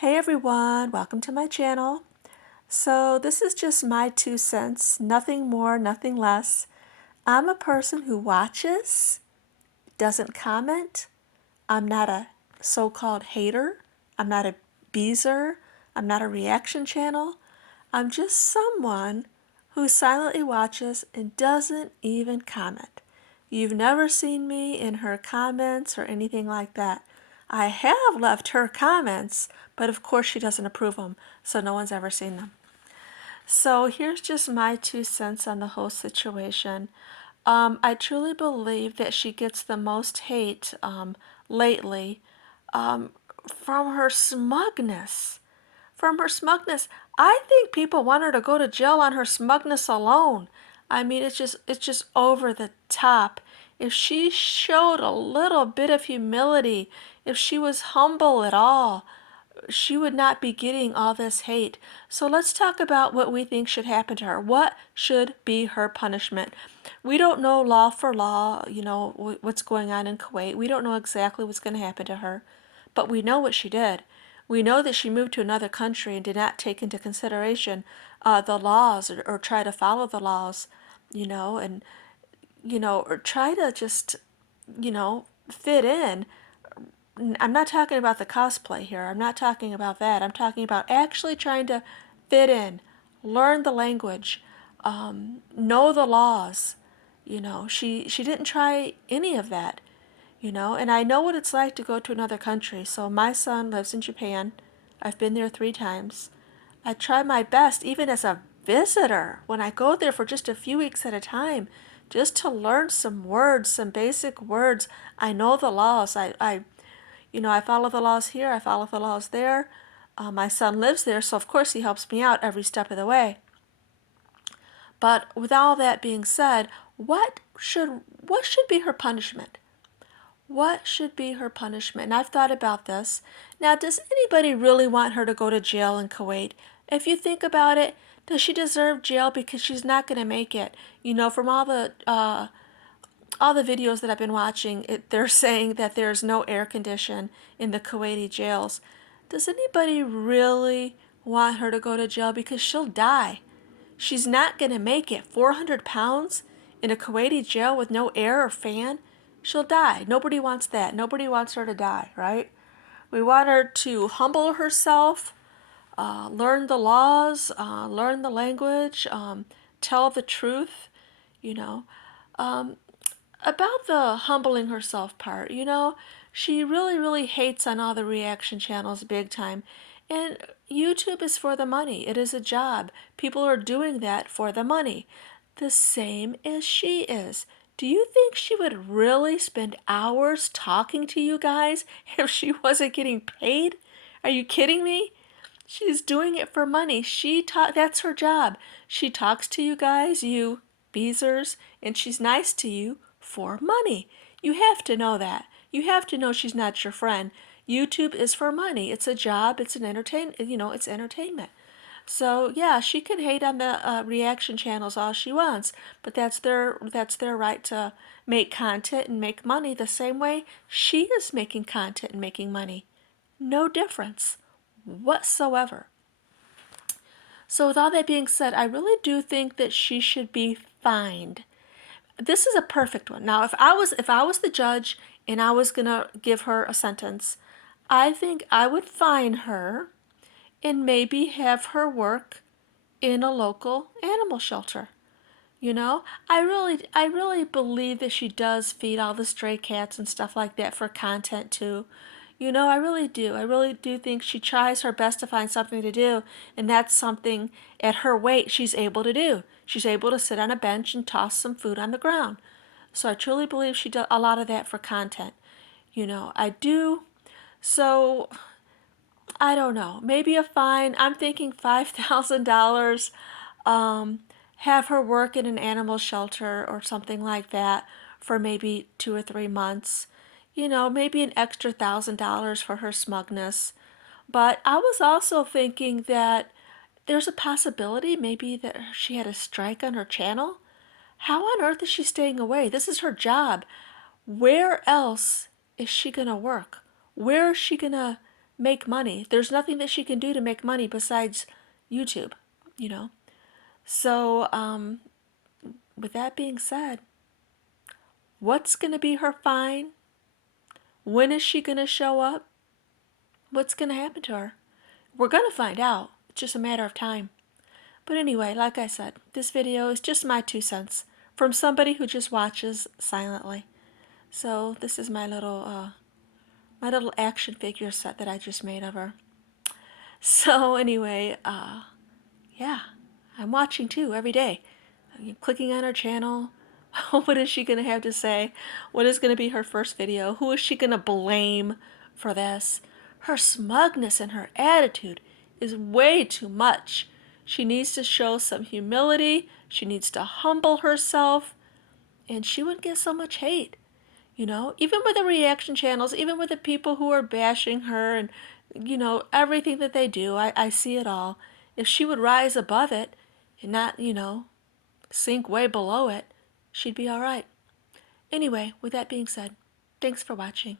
Hey everyone, welcome to my channel. So this is just my 2 cents, nothing more, nothing less. I'm a person who watches, doesn't comment. I'm not a so-called hater. I'm not a beezer. I'm not a reaction channel. I'm just someone who silently watches and doesn't even comment. You've never seen me in her comments or anything like that. I have left her comments, but of course she doesn't approve them, so no one's ever seen them. So here's just my 2 cents on the whole situation. I truly believe that she gets the most hate lately um, from her smugness. From her smugness. I think people want her to go to jail on her smugness alone. I mean, it's just over the top. If she showed a little bit of humility, if she was humble at all, she would not be getting all this hate. So let's talk about what we think should happen to her. What should be her punishment? We don't know law for law, what's going on in Kuwait. We don't know exactly what's going to happen to her, but we know what she did. We know that she moved to another country and did not take into consideration the laws or try to follow the laws, and, or try to just, fit in. I'm not talking about the cosplay here. I'm not talking about that. I'm talking about actually trying to fit in, learn the language, know the laws. She didn't try any of that, and I know what it's like to go to another country. So my son lives in Japan. I've been there 3 times. I try my best, even as a visitor, when I go there for just a few weeks at a time, just to learn some words, some basic words. I know the laws. I follow the laws here, I follow the laws there. My son lives there, so of course he helps me out every step of the way. But with all that being said, what should be her punishment? What should be her punishment? And I've thought about this. Now, does anybody really want her to go to jail in Kuwait? If you think about it, does she deserve jail because she's not going to make it? From all the videos that I've been watching, they're saying that there's no air condition in the Kuwaiti jails. Does anybody really want her to go to jail? Because she'll die. She's not going to make it. 400 pounds in a Kuwaiti jail with no air or fan? She'll die. Nobody wants that. Nobody wants her to die, right? We want her to humble herself, learn the laws, learn the language, tell the truth, you know. Um, about the humbling herself part, she really, really hates on all the reaction channels big time. And YouTube is for the money. It is a job. People are doing that for the money. The same as she is. Do you think she would really spend hours talking to you guys if she wasn't getting paid? Are you kidding me? She's doing it for money. That's her job. She talks to you guys, you beezers, and she's nice to you for money. You have to know that. You have to know she's not your friend. YouTube is for money. It's a job. It's it's entertainment. So yeah, she can hate on the reaction channels all she wants, but that's their right to make content and make money the same way she is making content and making money. No difference whatsoever. So with all that being said, I really do think that she should be fined. This is a perfect one. Now, if I was the judge and I was gonna give her a sentence, I think I would fine her and maybe have her work in a local animal shelter. I really believe that she does feed all the stray cats and stuff like that for content too. I really do. I really do think she tries her best to find something to do, and that's something at her weight she's able to do. She's able to sit on a bench and toss some food on the ground. So I truly believe she does a lot of that for content. I do. So I don't know. Maybe a fine. I'm thinking $5,000. Um, have her work in an animal shelter or something like that for maybe 2 or 3 months. Maybe an extra $1,000 for her smugness. But I was also thinking that there's a possibility maybe that she had a strike on her channel. How on earth is she staying away? This is her job. Where else is she gonna work? Where is she gonna make money. There's nothing that she can do to make money besides YouTube, you know. So, with that being said, what's going to be her fine? When is she going to show up? What's going to happen to her? We're going to find out. It's just a matter of time. But anyway, like I said, this video is just my 2 cents from somebody who just watches silently. So this is my little action figure set that I just made of her. So anyway, yeah, I'm watching too every day. I'm clicking on her channel. What is she going to have to say? What is going to be her first video? Who is she going to blame for this? Her smugness and her attitude is way too much. She needs to show some humility. She needs to humble herself. And she wouldn't get so much hate. You know, even with the reaction channels, even with the people who are bashing her and, everything that they do, I see it all. If she would rise above it and not, sink way below it, she'd be all right. Anyway, with that being said, thanks for watching.